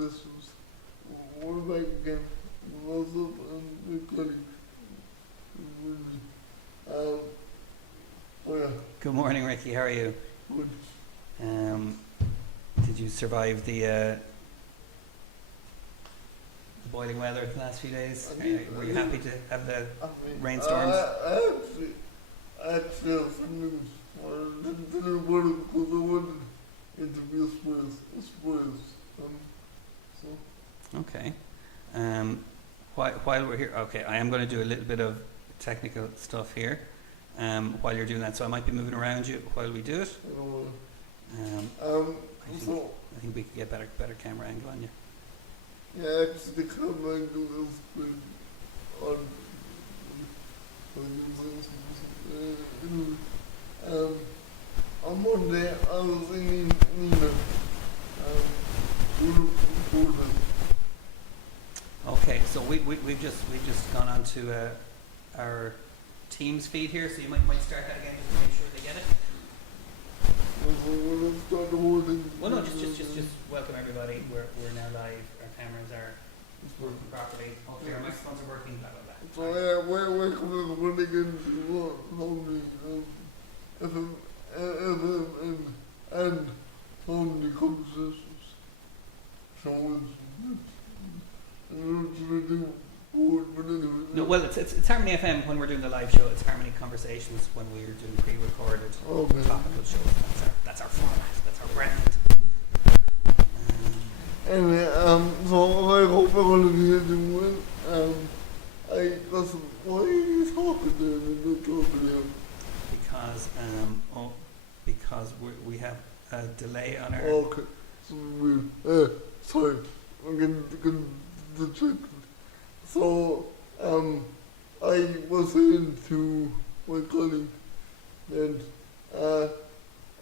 systems. What back again? What's up and the colleague? Um, oh yeah, Good morning, Ricky. How are you? good. Did you survive the boiling weather the last few days? Were you happy to have the I mean, rainstorms? I actually have some news. I didn't tell you about it because I wanted it to be a surprise. So, Okay. While we're here, okay, I am going to do a little bit of technical stuff here while you're doing that, so I might be moving around you while we do it. I think we could get better camera angle on you. yeah, actually, the camera angle is good on on Monday, I was in Nina. Recording. Okay, so we've just gone on to our Teams feed here, so you might start that again just to make sure they get it. Well, no, just welcome everybody. We're now live. Our cameras are working properly. Hopefully our microphones are working. Blah blah blah. So yeah, we're coming again to Homely FM and Homely conversations. So it's really good, but anyway. No, well, it's Harmony FM when we're doing the live show. It's Harmony Conversations when we're doing pre-recorded topical shows. That's our format. That's our brand. Anyway, so I hope all of you are doing well. Listen, why are you talking there and not talking there? Because we have a delay on our. Okay, so weird. Sorry, I'm getting distracted. So, I was saying to my colleague that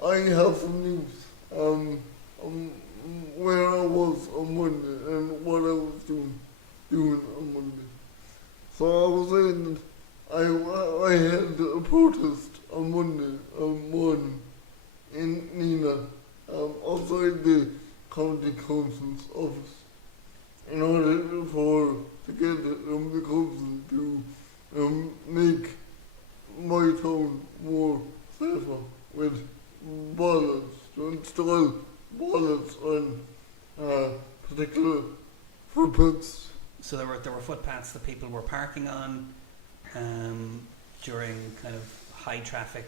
I have some news. Where I was on Monday and what I was doing on Monday. So I was saying that I had a protest on Monday morning in Nina, outside the county council's office, in order to get the council to make my town more safer with bollards, to install bollards on particular footpaths. So there were footpaths that people were parking on during kind of high traffic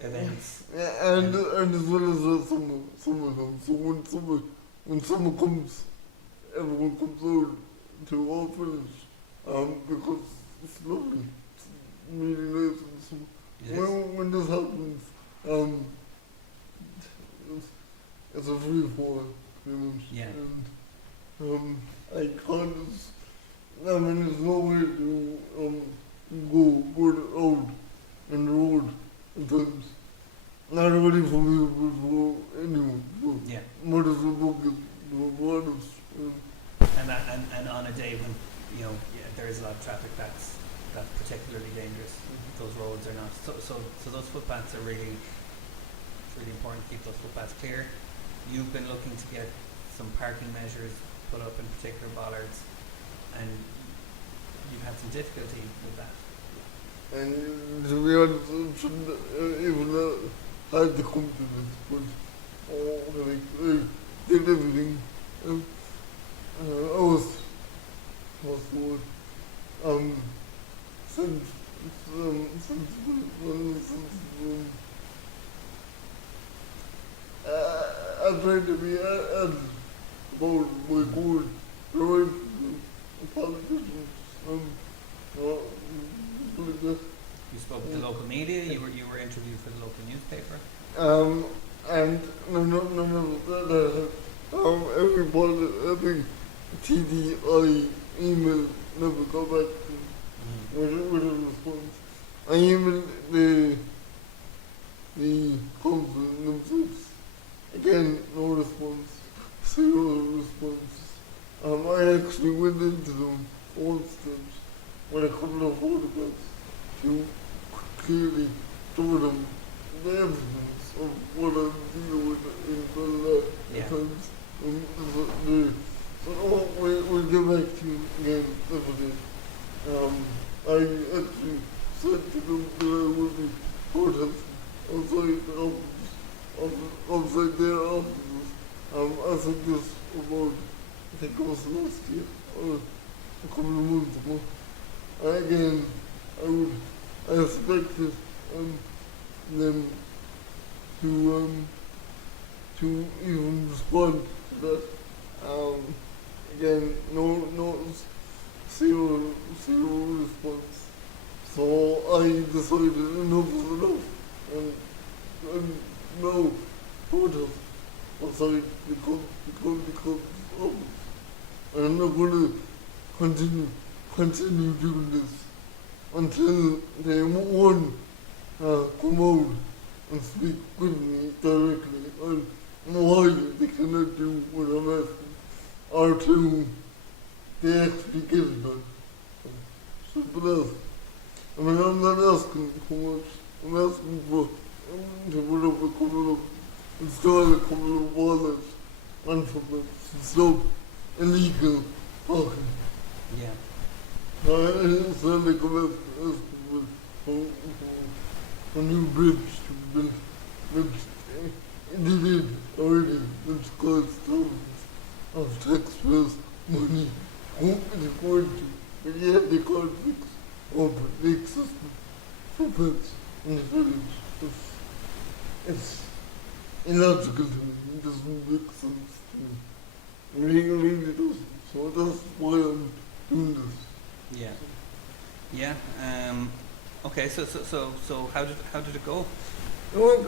events. Yeah, and as well as some of them. So when someone comes, everyone comes out to our village, because it's lovely, it's really nice. And so when this happens, it's a free fall, pretty much. Yeah. And I can't. There's no way to go out in the road at times. Not only for me, but for anyone. Yeah. Mothers will book it, mothers. And on a day when there is a lot of traffic that's particularly dangerous, those roads are not. So those footpaths are really. It's really important to keep those footpaths clear. You've been looking to get some parking measures put up in particular bollards, and you've had some difficulty with that. And to be honest, I shouldn't even had to come to this, but I did everything. I was good. Since I tried to be about my goal, right? Politicians, like that. You spoke with the local media. You were interviewed for the local newspaper. And none of that. Every TDI email never got back to me with a response. I emailed the council themselves. Again, no response. Zero responses. I actually went into them all steps with a couple of photographs to clearly show them the evidence of what I'm dealing with in the times. get back to you again definitely. I actually said to them that I would be protesting outside the outside their offices. I said this about, I think it was last year, or a couple of months ago. Again, I expected them to even respond to that. Again, no zero response. So I decided enough is enough, and no protest outside because of, and I'm not going to continue doing this until they one come out and speak with me directly on why they cannot do what I'm asking, or two, they actually get it done. Simple as. I mean, I'm not asking for much. I'm asking for to put up a couple of, install a couple of wallets and to stop illegal parking. Yeah. It's not like I'm asking for a new bridge to be built, which they did already, which costs thousands of taxpayers' money. Going to, but yet they can't fix open the existing footprints in the village. It's illogical to me. It doesn't make sense to me. Really doesn't. So that's why I'm doing this. Yeah. Yeah. Okay. So how did it go? It went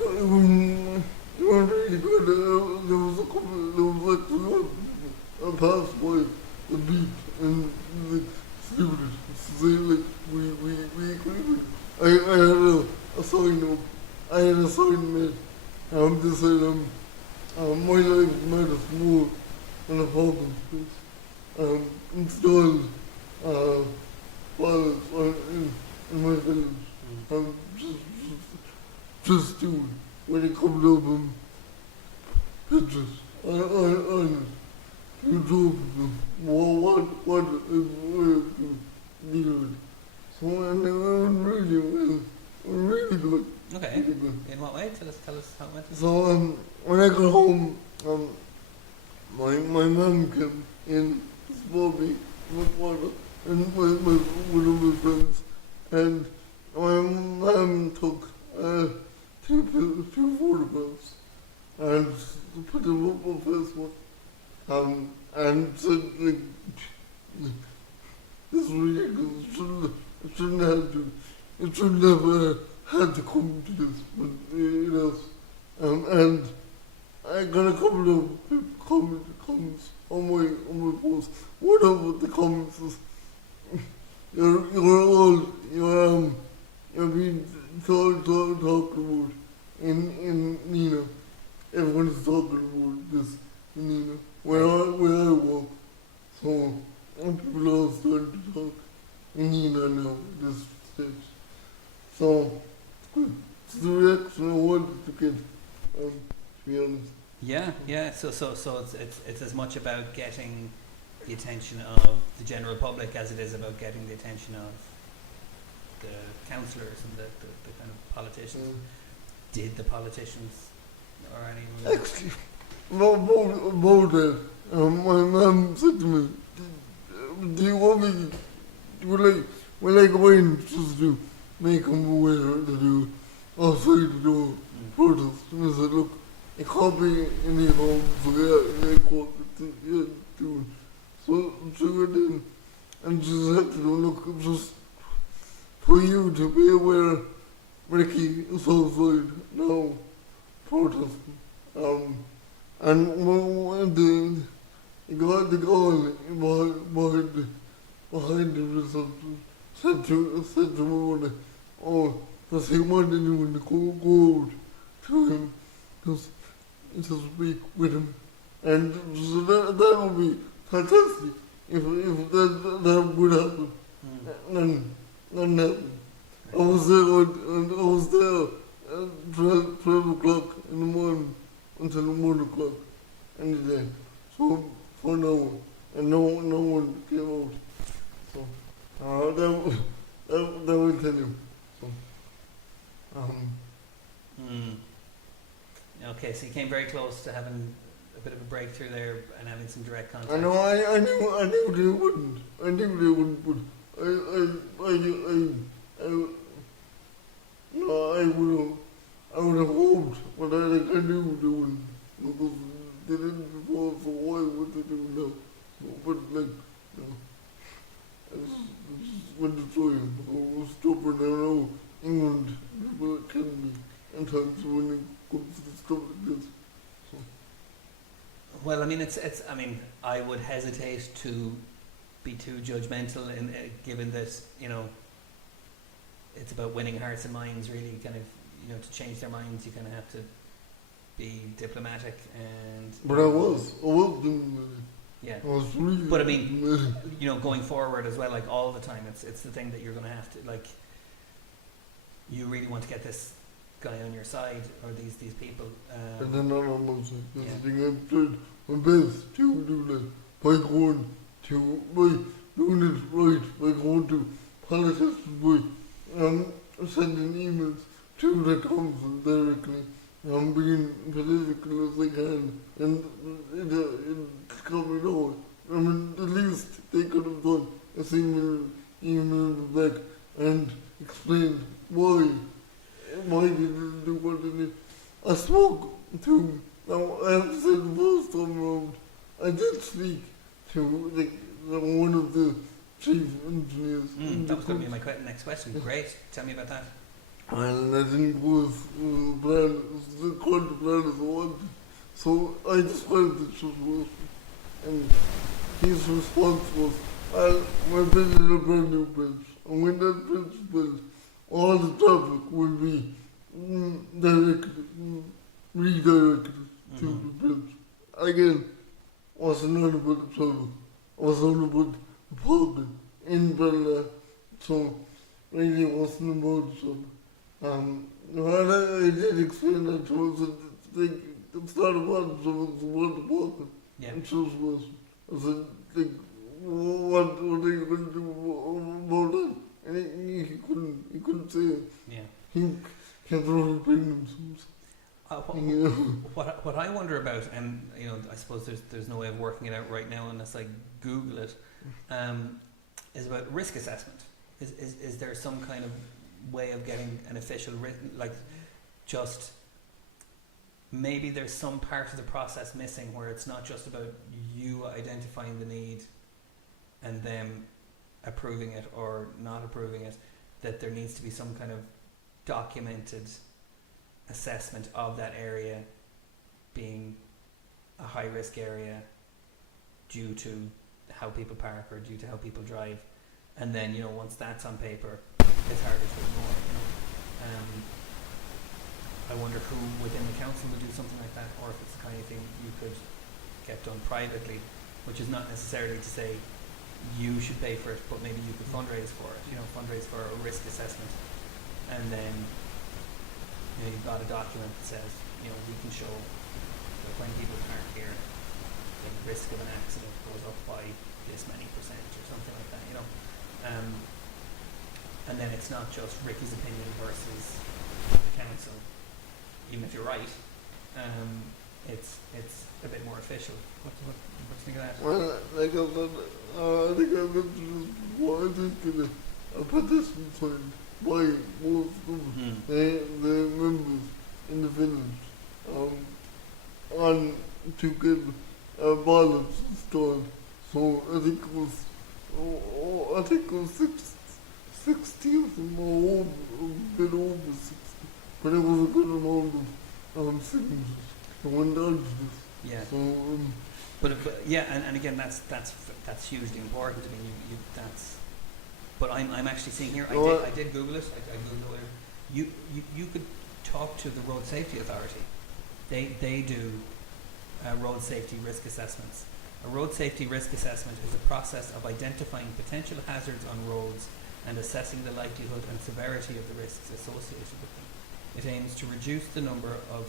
really good. There was a couple. There was actually a pass by the beat and the students say like we agree with. I had a sign up. I had a sign made. They said my life matters more than a parking space. Installed ballots in my village. Just do it when it comes up pictures on it. You do them. What is to deal with. So and they went really good. Okay. Really good. In what way? Tell us how it went. So when I got home, my mum came in, spoke me, my father, and one of my friends, and my mum took two photographs and put them up on Facebook. And said like, this is ridiculous. It shouldn't have to. It should never had to come to this, but it has. And I got a couple of comments on my post. One of the comments is, you're being talked about in Nina. Everyone's talking about this in Nina. Where I work. So people are starting to talk in Nina now at this stage. So it's the reaction I wanted to get, to be honest. Yeah. So it's as much about getting the attention of the general public as it is about getting the attention of the councillors and the kind of politicians. Did the politicians or anyone? Actually, about that, my mum said to me, do you want me, will I go in just to make them aware that you outside the door protest? And I said, look, it can't be any harm, so they can't do it. So she went in and she said to them, look, just for you to be aware, Ricky is outside now protesting. And when the guy behind the reception said to my mother, oh, does he want anyone to go out to him to speak with him? And so that would be fantastic if that would happen. None happened. I was there at 12 o'clock in the morning until 1 o'clock in the day. So for now, and no one came out. So that will tell you. So Okay, so you came very close to having a bit of a breakthrough there and having some direct contact. I know I knew they wouldn't. I knew they wouldn't, but I would have hoped, but I knew they wouldn't, because they didn't before, so why would they do now? So, but I just went to try him. I was stubborn. I know England can be in times when it comes to stuff like this. So. Well, I mean, I mean, I would hesitate to be too judgmental in given that, you know, it's about winning hearts and minds, really. Kind of, you know, to change their minds, you kind of have to be diplomatic and. But I was diplomatic. Yeah. I was really. But I mean, you know, going forward as well, like all the time, it's the thing that you're going to have to, like. You really want to get this guy on your side, or these people. And then I'm almost like, Yeah. I think I've tried my best to do that by going to, by doing it right, by going to politicians, by sending emails to the council directly, being political as I can, and it's coming out. I mean, the least they could have done is email back and explain why they didn't do what they did. I spoke to, now I have said the first time around, I did speak to one of the chief engineers. That was going to be my next question. Great. Tell me about that. And I think it was quite the plan as I wanted. So I described the situation, and his response was, we're building a brand new bridge, and when that bridge is built, all the traffic will be redirected to the bridge. Again, wasn't on about the traffic, was on about the parking in Bella, so really wasn't about the traffic. I did explain that to us, it's not about the traffic, it's about the parking. Yeah. And so was, I said, what are you going to do about that? And he couldn't say it. Yeah. He kept on repeating himself. What I wonder about, and you know, I suppose there's no way of working it out right now unless I Google it, is about risk assessment. Is there some kind of way of getting an official written, like, just maybe there's some part of the process missing where it's not just about you identifying the need and them approving it or not approving it, that there needs to be some kind of documented assessment of that area being a high risk area due to how people park or due to how people drive, and then, you know, once that's on paper, it's harder to ignore, you know. I wonder who within the council would do something like that, or if it's the kind of thing you could get done privately, which is not necessarily to say you should pay for it, but maybe you could fundraise for it, you know, fundraise for a risk assessment, and then, you know, you've got a document that says, you know, we can show that when people park here, the risk of an accident goes up by this many percent or something like that, you know. And then it's not just Ricky's opinion versus the council, even if you're right. It's a bit more official. What do you think of that? Well, like I think I mentioned this before. I think a petition signed by most of the members in the village on to get ballots installed. So I think it was 60 of them, or a bit over 60, but it was a good amount of signatures that went on to this. Yeah. So, but yeah, and again, that's hugely important. I mean, you that's. But I'm actually seeing here. I did Google it. I Googled it. You could talk to the Road Safety Authority. They do road safety risk assessments. A road safety risk assessment is a process of identifying potential hazards on roads and assessing the likelihood and severity of the risks associated with them. It aims to reduce the number and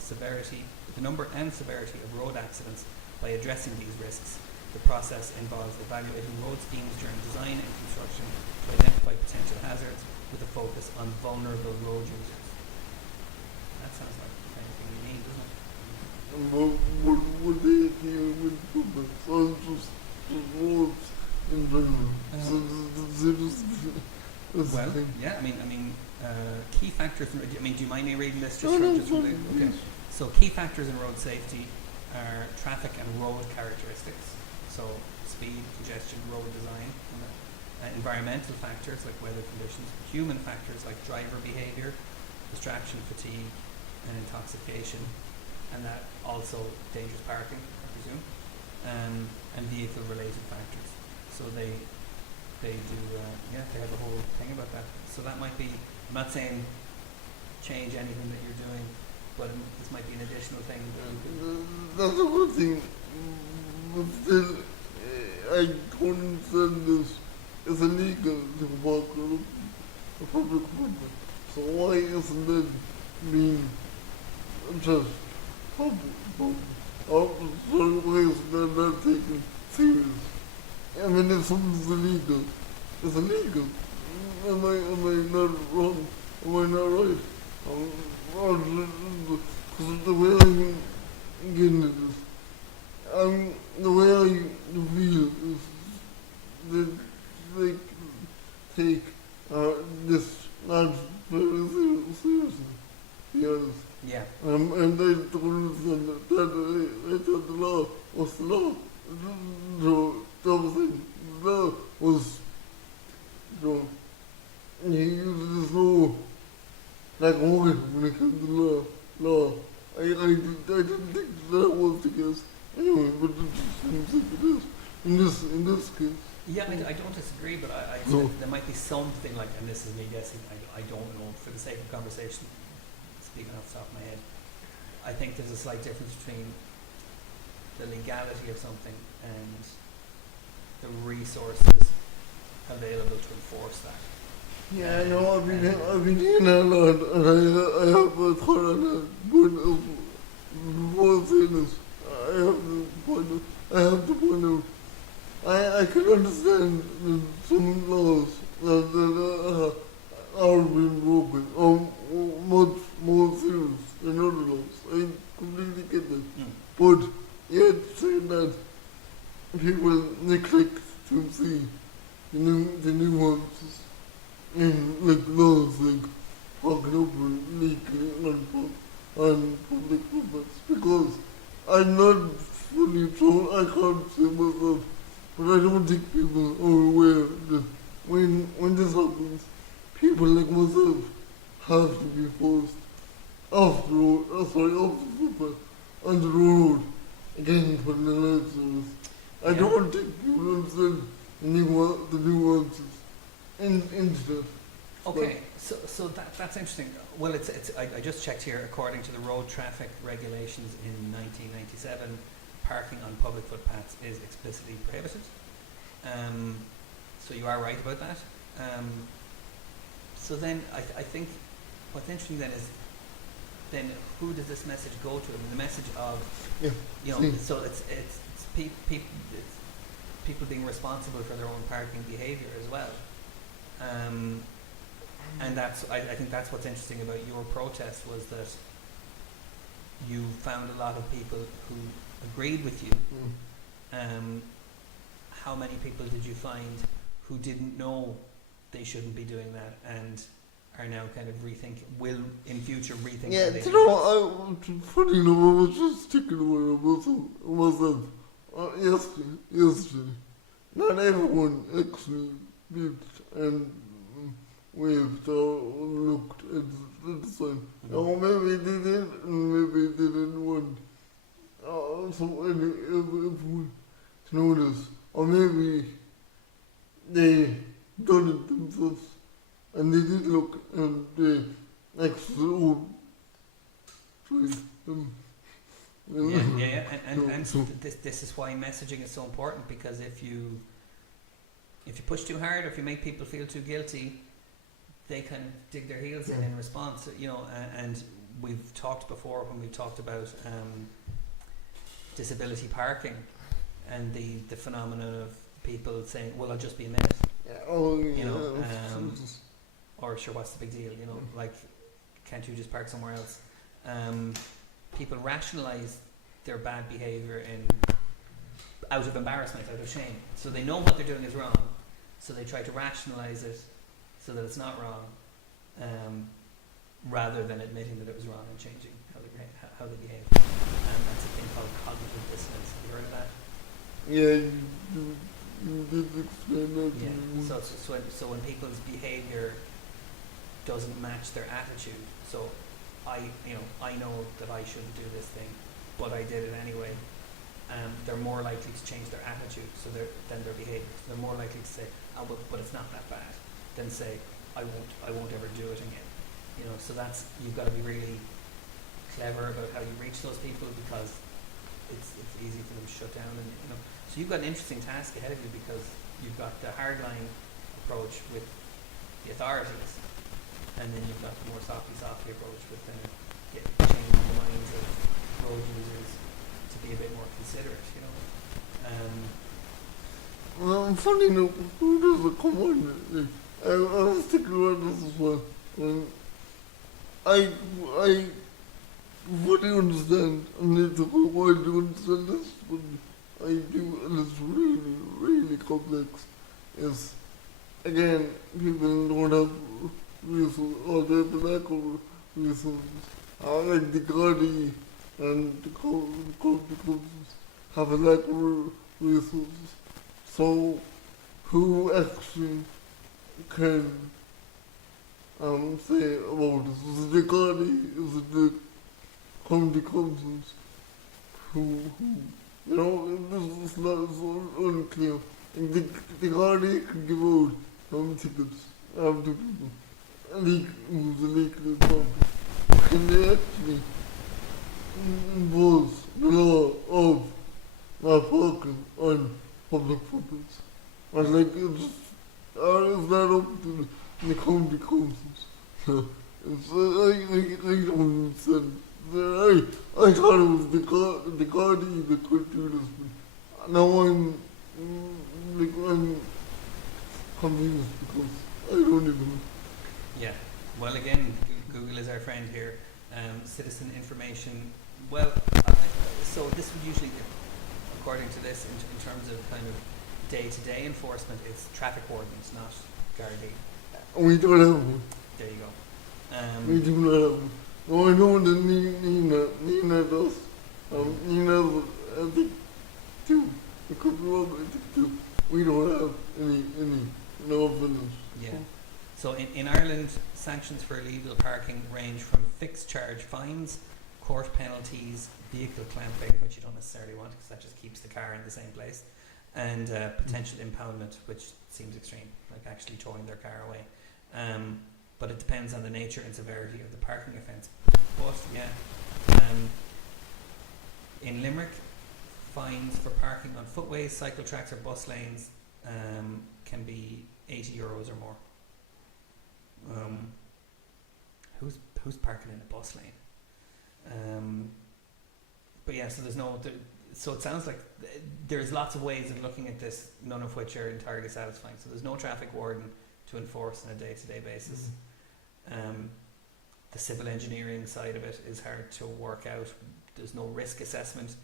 severity of road accidents by addressing these risks The process involves evaluating road schemes during design and construction to identify potential hazards with a focus on vulnerable road users. That sounds like the kind of thing you need, doesn't it? And what they deal with footpaths, or just roads in general. So that's Well, the thing. yeah, I mean, key factors. Do you mind me reading this No, no, just from the, okay. yes. So key factors in road safety are traffic and road characteristics. So speed, congestion, road design, environmental factors like weather conditions, human factors like driver behaviour, distraction, fatigue, and intoxication, and that also dangerous parking, I presume, and vehicle-related factors. So they do, they have a whole thing about that. So that might be, I'm not saying change anything that you're doing, but this might be an additional thing. That's a good thing. But still, I don't understand this. It's illegal to walk on a public footpath. So why isn't it being just public? Or why isn't it not taken serious? I mean, if something's illegal, it's illegal. Am I not wrong? Am I not right? Because the way I'm getting it is, the way I feel is that they take this not very seriously, to be honest. Yeah. And I don't understand that I thought the law was the law. So, the law was, so, he uses this law like woman when it comes to law. I didn't think that was the case. Anyway, but it seems like it is in this case. Yeah, I don't disagree, but I No. there might be something like, and this is me guessing, I don't know, for the sake of conversation, speaking off the top of my head, I think there's a slight difference between the legality of something and the resources available to enforce that. Yeah, I know. I've been hearing a lot, and I have a thought on that. But before saying this, I have to point out. I can understand that some laws that are being broken are much more serious than other laws. I completely get that. But yet saying that people neglect to see the nuances in like laws like parking up and legally on public footpaths, because I'm not fully told, I can't say myself, but I don't think people are aware that when this happens, people like myself have to be forced off the road, off the footpath, on the road, again for the light service. I Yeah. don't think people understand the nuances into that. Okay, so that's interesting. Well, I just checked here. According to the road traffic regulations in 1997, parking on public footpaths is explicitly prohibited. So you are right about that. So then I think what's interesting then who does this message go to? I mean, the message of Yeah, so it's people being responsible for their own parking behaviour as well. And I think that's what's interesting about your protest, was that you found a lot of people who agreed with you. How many people did you find who didn't know they shouldn't be doing that and are now kind of will in future rethink? Yeah, how they you do know, funny enough, I was just thinking about it myself. Yesterday. Not everyone actually did and waved or looked at the sign. Or maybe they did, and maybe they didn't want everyone to notice. Or maybe they done it themselves, and they did look, and they actually tried them. Yeah, and So- this is why messaging is so important, because if you push too hard, or if you make people feel too guilty, they can dig their heels in response. And we've talked before when we talked about disability parking, the phenomenon of people saying, "Well, I'll just be a minute," Yeah, oh, you know, yeah. or sure, what's the big deal? You know, like, can't you just park somewhere else? People rationalise their bad behaviour out of embarrassment, out of shame. So they know what they're doing is wrong, so they try to rationalise it so that it's not wrong, rather than admitting that it was wrong and changing how they behave. That's a thing called cognitive dissonance. Have you heard of that? Yeah, you did explain that to Yeah. me. So when people's behaviour doesn't match their attitude, so I know that I shouldn't do this thing, but I did it anyway. They're more likely to change their attitude, than their behaviour. They're more likely to say, "Oh, but it's not that bad," than say, "I won't ever do it again." You know, so that's, you've got to be really clever about how you reach those people, because it's easy for them to shut down. And so you've got an interesting task ahead of you, because you've got the hardline approach with the authorities, and then you've got the more softly approach with kind of changing the minds of road users to be a bit more considerate. Well, funny enough, who does it come on? I was thinking about this as well. I fully understand, and it took a while to understand this, but I do, and it's really, really complex. Is, again, people don't have resources, or they have a lack of resources. Like the Gardaí and the county have a lack of resources. So, who actually can say about this? Is it the Gardaí? Is it the county councils? Who this is not so unclear. And the Gardaí can give out tickets after people. Who's illegally parking. Can they actually impose the law of not parking on public properties? And is that up to the county councils? I don't understand. I thought it was the Gardaí that could do this, but now I'm confused because I don't even know. Yeah. Well, again, Google is our friend here. Citizen information. Well, so this would usually, according to this, in terms of kind of day-to-day enforcement, it's traffic wardens, not Gardaí. We don't have one. There you go. We do not have one. No, I know that Nina does. Nina, I think, two. It could be wrong, I think two. We don't have any no village. Yeah. So in Ireland, sanctions for illegal parking range from fixed charge fines, court penalties, vehicle clamping, which you don't necessarily want because that just keeps the car in the same place, and potential impoundment, which seems extreme, like actually towing their car away. But it depends on the nature and severity of the parking offence. But yeah, in Limerick, fines for parking on footways, cycle tracks or bus lanes can be €80 or more. Who's parking in a bus lane? But yeah, so there's no. So it sounds like there's lots of ways of looking at this, none of which are entirely satisfying. So there's no traffic warden to enforce on a day-to-day basis. The civil engineering side of it is hard to work out. There's no risk assessment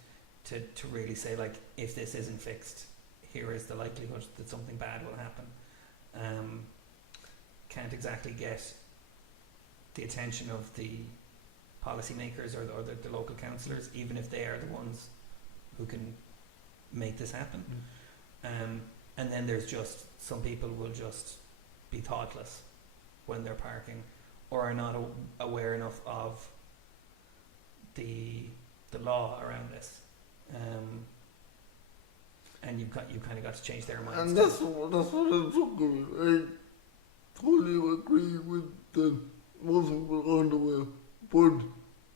to really say, like, if this isn't fixed, here is the likelihood that something bad will happen. Can't exactly get the attention of the policymakers or the local councillors, even if they are the ones who can make this happen. And then there's just some people will just be thoughtless when they're parking, or are not aware enough of the law around this. And you kind of got to change their minds. And that's what I'm talking about. I totally agree with the most people on the way, but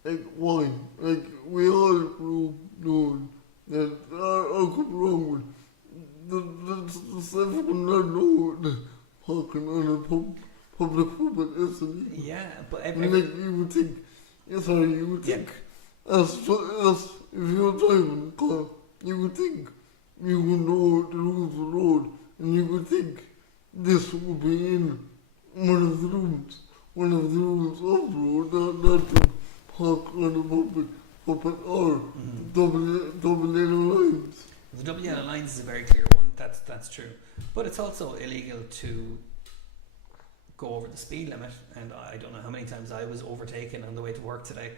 like, why? Like, we all grew knowing that I could be wrong with the stuff not know that parking on a public public is illegal. Yeah, but Like, you would think, you would think, as if you're driving a car, you would think you would know to lose the road, and you would think this would be in one of the rooms of the road, not to park on the public or double yellow lines. The double yellow lines is a very clear one. That's true, but it's also illegal to go over the speed limit. And I don't know how many times I was overtaken on the way to work today.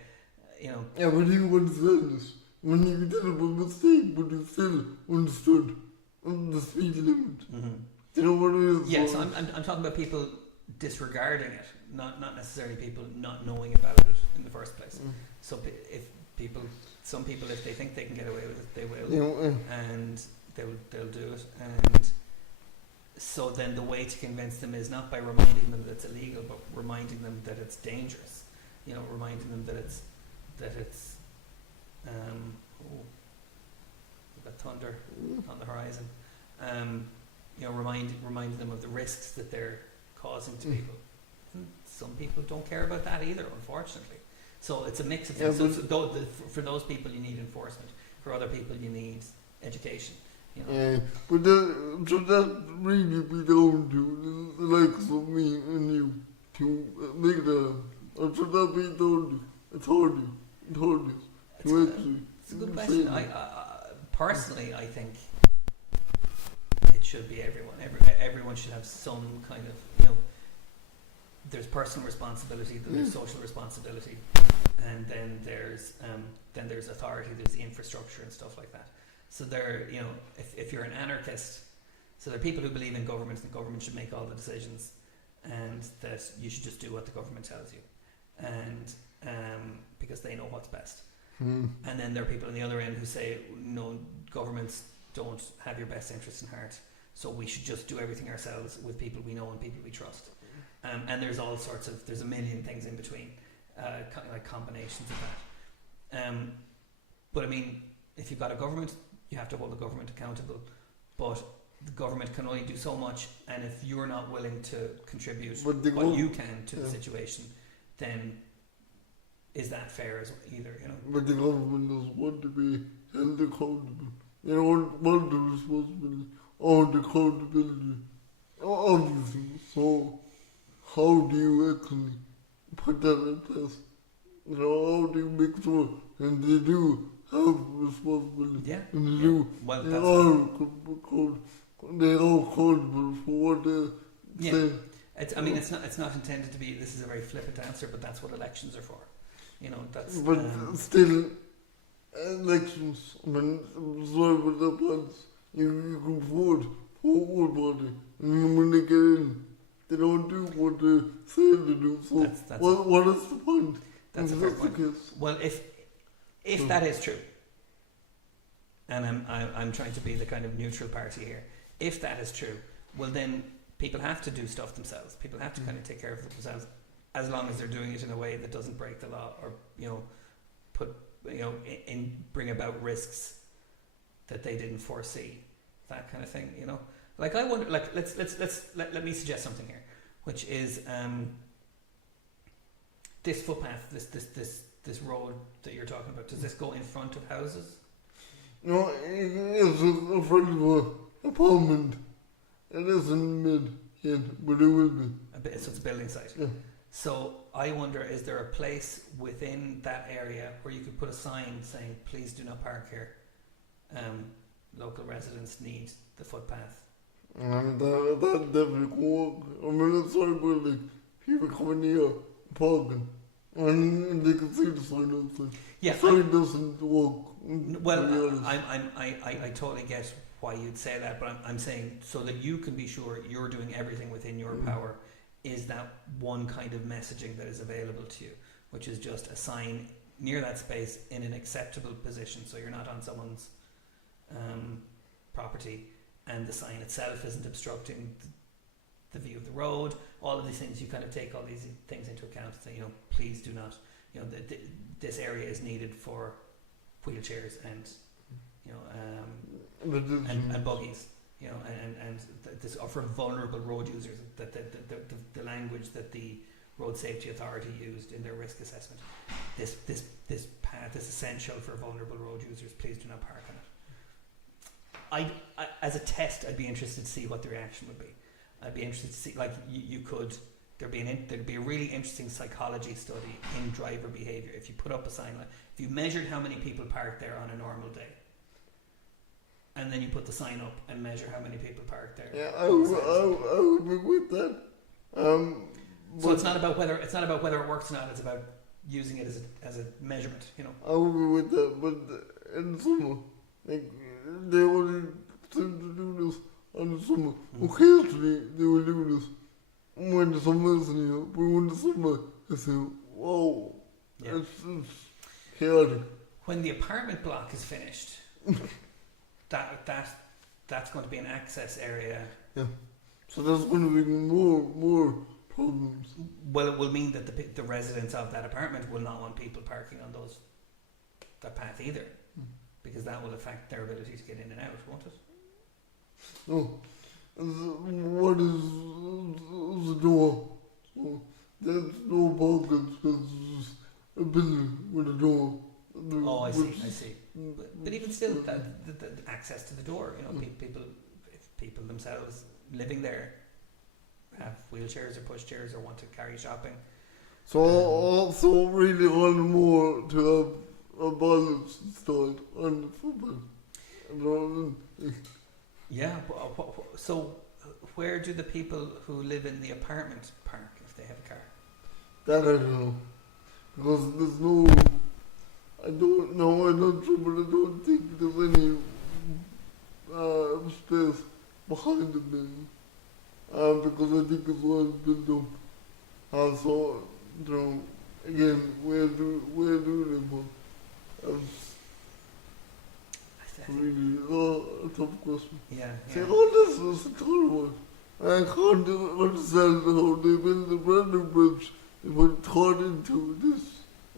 You know. Yeah, but you understand this. When you did a mistake, but you still understood the speed limit. Mm-hmm. Do you know what it is? Yes, I'm talking about people disregarding it, not necessarily people not knowing about it in the first place. So some people, if they think they can get away with it, they will, and they'll do it. And so then the way to convince them is not by reminding them that it's illegal, but reminding them that it's dangerous. You know, reminding them that it's we've got thunder on the horizon. You know, reminding them of the risks that they're causing to people. And some people don't care about that either, unfortunately. So it's a mix of things. For those people, you need enforcement. For other people, you need education. You know? Yeah, but that really be down to the likes of me and you to make that. Or should that be down to authorities? It's a good question. I personally, I think it should be everyone. Everyone should have some kind of, you know, there's personal responsibility, then there's social responsibility, and then there's authority, there's the infrastructure and stuff like that. So there, you know, if you're an anarchist, so there are people who believe in government and government should make all the decisions, and that you should just do what the government tells you, and because they know what's best. And then there are people on the other end who say, no, governments don't have your best interests in heart, so we should just do everything ourselves with people we know and people we trust. And there's all sorts of, there's a million things in between, like combinations of that. But I mean, if you've got a government, you have to hold the government accountable, but the government can only do so much, and if you're not willing to contribute what you can to the situation, then is that fair as well, either, you know? But the government doesn't want to be held accountable. They don't want the responsibility or the accountability, obviously. So how do you actually put that in place? You know, how do you make sure and they do have responsibility? Yeah. And they do. Well, they are accountable for what they say. I mean, it's not intended to be. This is a very flippant answer, but that's what elections are for. You know, that's. But still, elections. I mean, sorry with the plans. You can vote for one party, and when they get in, they don't do what they say they do. So what is the point? That's a fair point. Well, if that is true, and I'm trying to be the kind of neutral party here. If that is true, well then people have to do stuff themselves. People have to kind of take care of themselves, as long as they're doing it in a way that doesn't break the law or, you know, bring about risks that they didn't foresee, that kind of thing. You know, like I wonder. Like let me suggest something here, which is this footpath, this road that you're talking about. Does this go in front of houses? No, it's in front of an apartment. It isn't mid yet, but it will be. So it's a building site. Yeah. So I wonder, is there a place within that area where you could put a sign saying, please do not park here. Local residents need the footpath. And that definitely could work. I mean, it's sort of like people coming here parking. And they can see the sign outside. Yeah, the sign doesn't work. Well, I totally get why you'd say that, but I'm saying so that you can be sure you're doing everything within your power. Is that one kind of messaging that is available to you, which is just a sign near that space in an acceptable position, so you're not on someone's property, and the sign itself isn't obstructing the view of the road. All of these things, you kind of take all these things into account and say, you know, please do not, you know, this area is needed for wheelchairs and, you know, and buggies, you know, and this, or for vulnerable road users, that the language that the Road Safety Authority used in their risk assessment. This path is essential for vulnerable road users. Please do not park on it. as a test, I'd be interested to see what the reaction would be. I'd be interested to see, like, you could, there'd be a really interesting psychology study in driver behaviour if you put up a sign, like, if you measured how many people park there on a normal day, and then you put the sign up and measure how many people park there. Yeah, I would be with that. So it's not about whether it works or not. It's about using it as a measurement. You know. I would be with that, but in summer, like, they only seem to do this on the summer. Occasionally, they will do this when the summer is near, but when the summer is here, whoa, Yeah. it's chaotic. When the apartment block is finished, that's going to be an access area. So there's going to be more problems. Well, it will mean that the residents of that apartment will not want people parking on that path either, because that will affect their ability to get in and out, won't it? No. What is the door? So there's no parking spaces, a building with a door. Oh, I see. But even still, the access to the door, you know, people themselves living there have wheelchairs or pushchairs or want to carry shopping. So also really want more to have a balance installed on the football. Yeah, so where do the people who live in the apartment park if they have a car? That I don't know. Because there's no... I don't know, I'm not sure, but I don't think there's any space behind the building. Because I think it's all built up. So, you know, again, where do they put? That's really a tough question. Yeah. See, all this is a tough one. I can't understand how they build the brand new bridge. They put thought into this.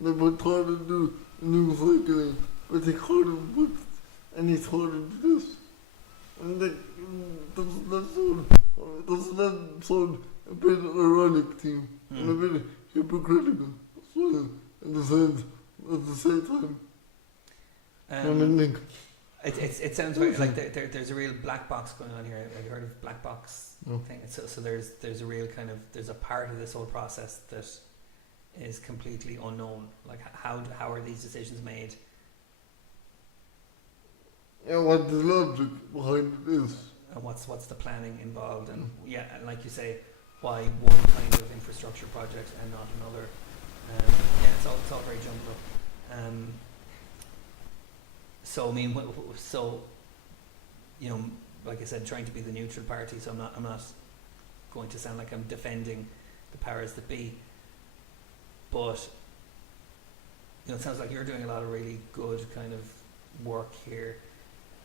They put thought into new cycling. But they couldn't put any thought into this. And doesn't that sound a bit ironic to you? And a bit hypocritical as well, at the same time. It sounds like there's a real black box going on here. Have you heard of black box thing? So there's a real kind of, there's a part of this whole process that is completely unknown. Like, how are these decisions made? Yeah, what the logic behind it is. And what's the planning involved? And and like you say, why one kind of infrastructure project and not another? It's all very jumbled up. So I mean, you know, like I said, trying to be the neutral party. So I'm not going to sound like I'm defending the powers that be. But you know, it sounds like you're doing a lot of really good kind of work here.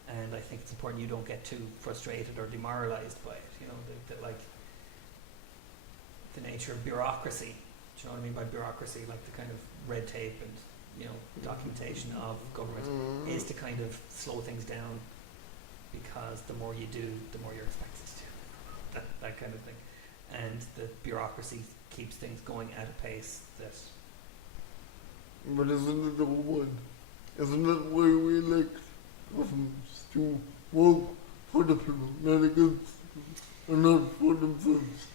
And I think it's important you don't get too frustrated or demoralised by it. You know, that like the nature of bureaucracy. Do you know what I mean by bureaucracy? Like the kind of red tape and, you know, documentation of government is to kind of slow things down, because the more you do, the more you're expected to do. That kind of thing. And the bureaucracy keeps things going at a pace that... But isn't it the whole point? Isn't that why we elect governments to work for the people, not against and not for themselves?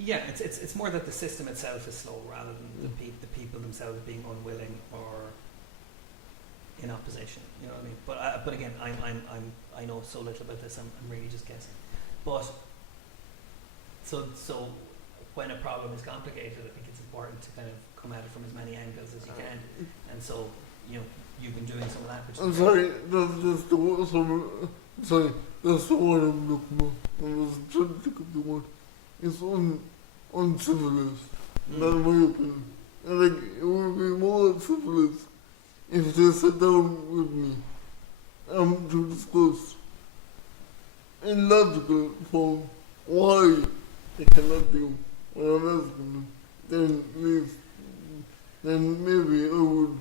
Yeah, it's more that the system itself is slow rather than the people themselves being unwilling or in opposition. You know what I mean? But again, I know so little about this. I'm really just guessing. But so when a problem is complicated, I think it's important to kind of come at it from as many angles as you can. And so, you know, you've been doing some of that. Which I'm sorry, that's the one I'm looking at. I was trying to think of the word. It's uncivilized, not in my opinion. And like, it would be more uncivilized if they sat down with me to discuss in logical form why they cannot do what I'm asking them. Then maybe I would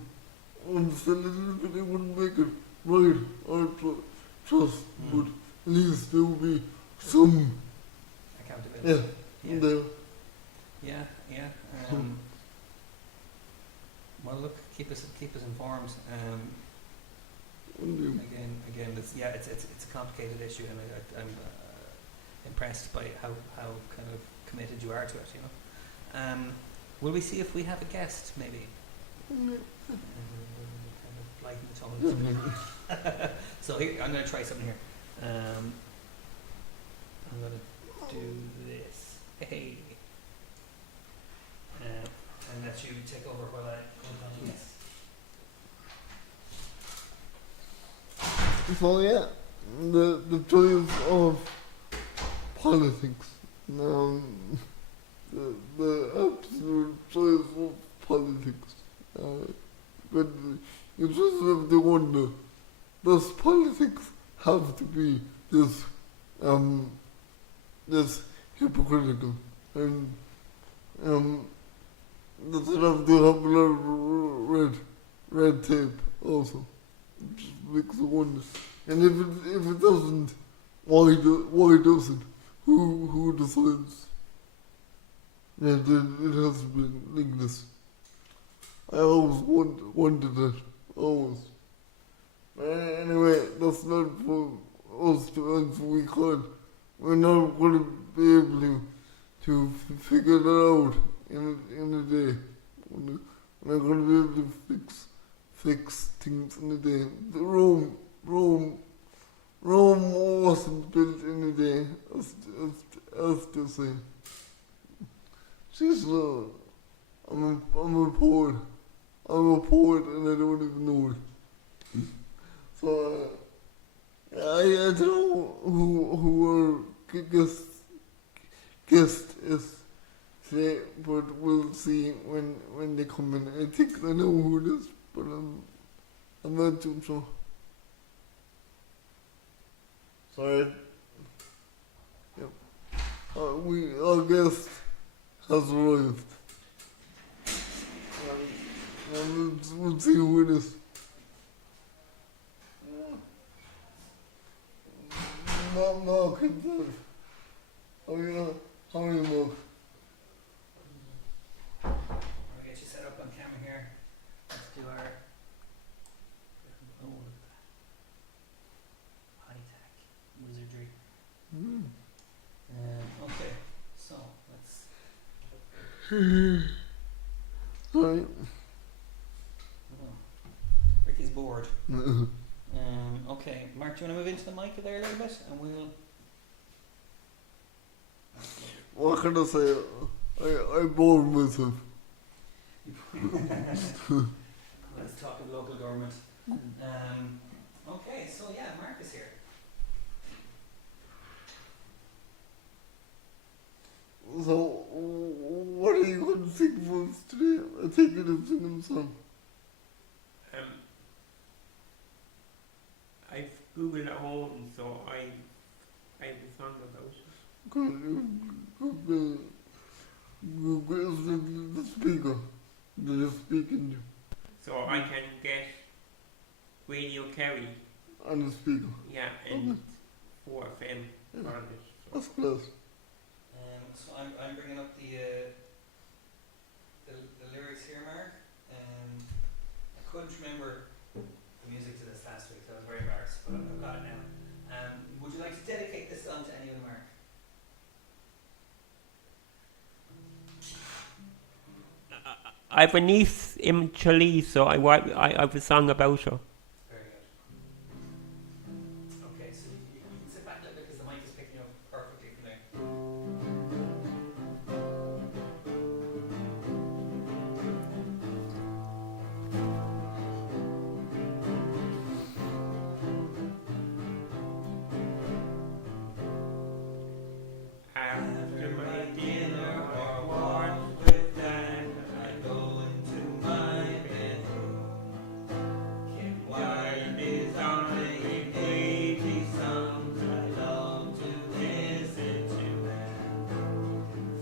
understand a little bit. It wouldn't make it right or trust, but at least there would be some accountability. There. Yeah. Well, look, keep us informed. Again, it's a complicated issue, and I'm impressed by how kind of committed you are to it. Will we see if we have a guest, maybe? Kind of lighten the tone. So here, I'm going to try something here. I'm going to do this. Hey. And let you take over while I hold on to this. So yeah, the choice of politics, the absolute choice of politics. But you just have to wonder, does politics have to be this hypocritical, and does it have to have a lot of red tape also? It just makes you wonder. And if it doesn't, why doesn't? Who decides? Yeah, it has to be like this. I always wondered that. Always. Anyway, that's not for us to answer. We're not going to be able to figure that out in a day. We're not going to be able to fix things in a day. Rome wasn't built in a day, as they say. She's not. I'm a poet. I'm a poet and I don't even know it. So I don't know who our guest is today, but we'll see when they come in. I think I know who it is, but I'm not too sure. Sorry. Yep. Our guest has arrived. And we'll see who it is. Mark himself. How are you, Mark? I'll get you set up on camera here. Let's do our high-tech wizardry. Okay, so let's... Alright. Ricky's bored. Okay, Mark, do you want to move into the mic there a little bit, and we'll... What can I say? I bored myself. Let's talk of local government. Okay, so yeah, Mark is here. So, what are you going to sing for us today? I think it is singing a song. I've Googled at home, so I have a song about it. Google is the speaker that is speaking to. So I can get Radio Kerry, On the speaker. yeah, and 4FM Yeah. on it. So. That's close. So I'm bringing up the lyrics here, Mark. I couldn't remember the music to this last week, so I was very embarrassed, but I've got it now. Would you like to dedicate this song to anyone, Mark? I have a niece in Chile, so I have a song about her. Very good. Okay, so you can sit back a little bit because the mic is picking up perfectly from there. After my dinner or warm with that, I go into my bedroom. Kim Wilde is on a crazy songs I love to listen to.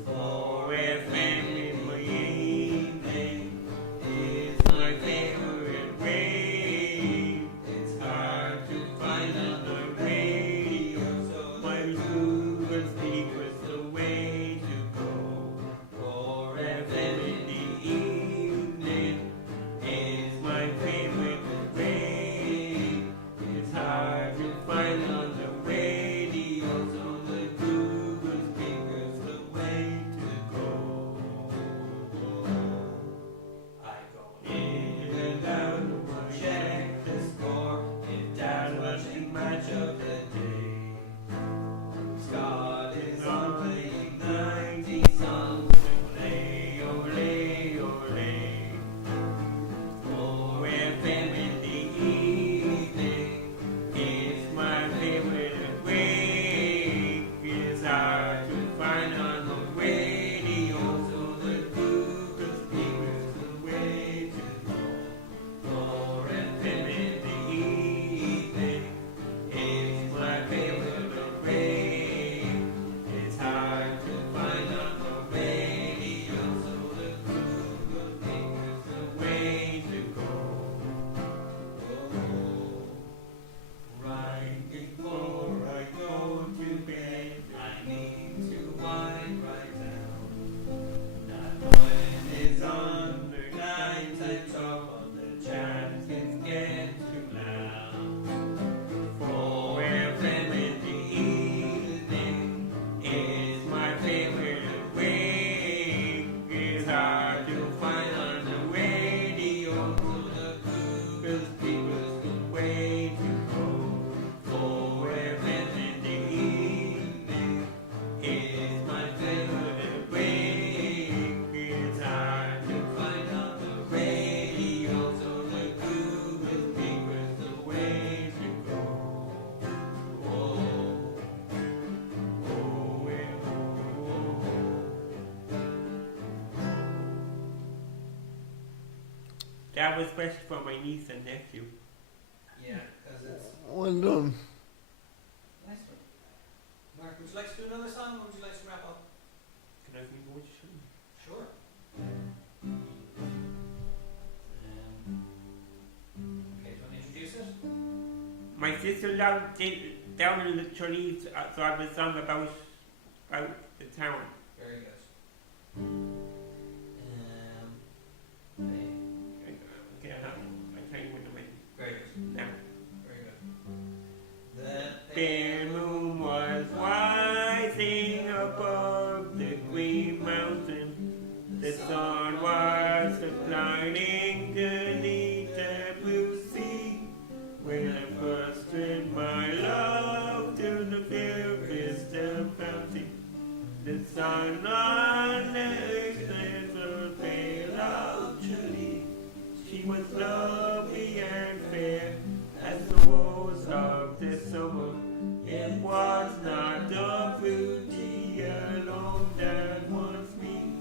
4FM in my evening is my favorite way. It's hard to find on the radio, so my Google speakers the way to go. 4FM in the evening is my favorite way. That was special for my niece and nephew. Yeah, because it's Well done. nice one. Mark, would you like to do another song, or would you like to wrap up? Can I have my voice? Sure. Okay, do you want to introduce it? My sister down in the Chinese, so I have a song about the town. Very good. Okay. Okay, I tell you what I mean. Very good. Now. Very good. The The moon was rising above the green mountain. The sun was declining beneath the blue sea. When I first read my love to the fair crystal fountain, the sun on the earth pale out chilly. She was lovely and fair as the rose of the summer. It was not the beauty alone that wants me.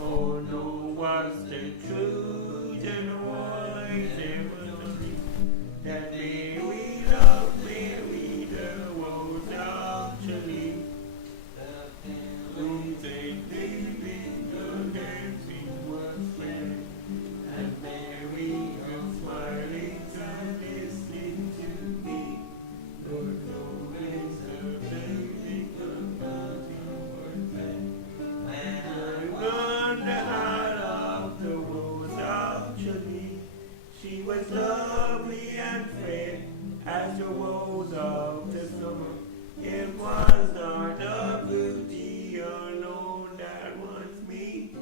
Oh no, was the true genuine ceremony that Mary loved Mary, the rose of Chile. Rooms and leaving the dancing was fair, and Mary was smiling and listening to me. Lord, always the baby could not were fair. When I won the heart of the rose of Chile, she was lovely and fair as the rose of the summer. It was not the beauty alone that wants me.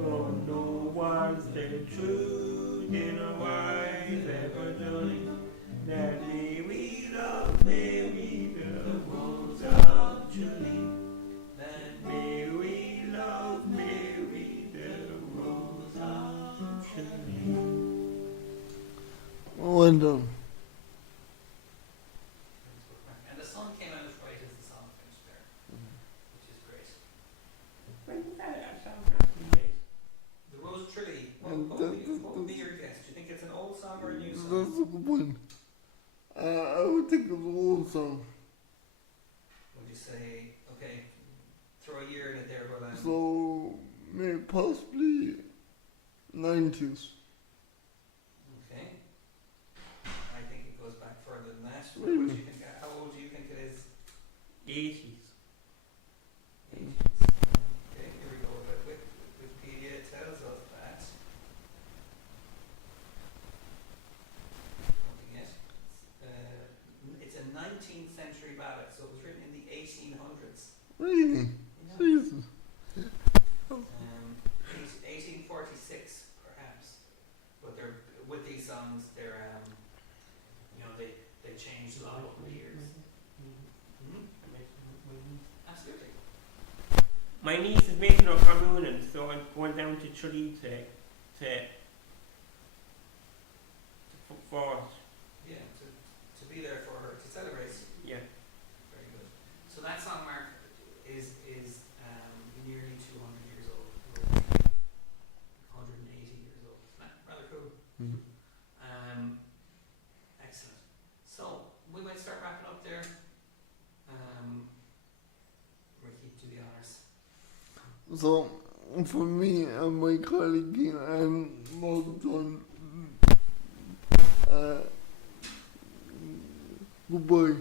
Oh no, was the truth in a wise ever done that Mary loved Mary, the rose of Chile. That Mary loved Mary, the rose of Chile. Well done. And the sun came out as bright as the song finished there, which is great. When was that song actually made? The Rose Trilly, And what would be your guess? Do you think it's an old song or a new That's song? a good one. I would think it's an old song. Would you say, okay, throw a year in it there, but So, maybe possibly 90s. okay. I think it goes back further than that. What Really? do you think? How old do you think it is? 80s. 80s. Okay, here we go. Wikipedia tells us that. Nothing yet. It's a 19th century ballad, so it was written in the 1800s. Really? Yeah. Jesus. 1846, perhaps. But they're with these songs, they're they changed a lot over the years. Hmm? Absolutely. My niece is making her communion, so I'm going down to Chile for it. Yeah, to be there for her, to celebrate. Yeah. Very good. So that song, Mark, is nearly 200 years old. 180 years old. Isn't that rather cool? Excellent. So we might start wrapping up there. Ricky, do the honours. So, for me and my colleague and well done. Goodbye.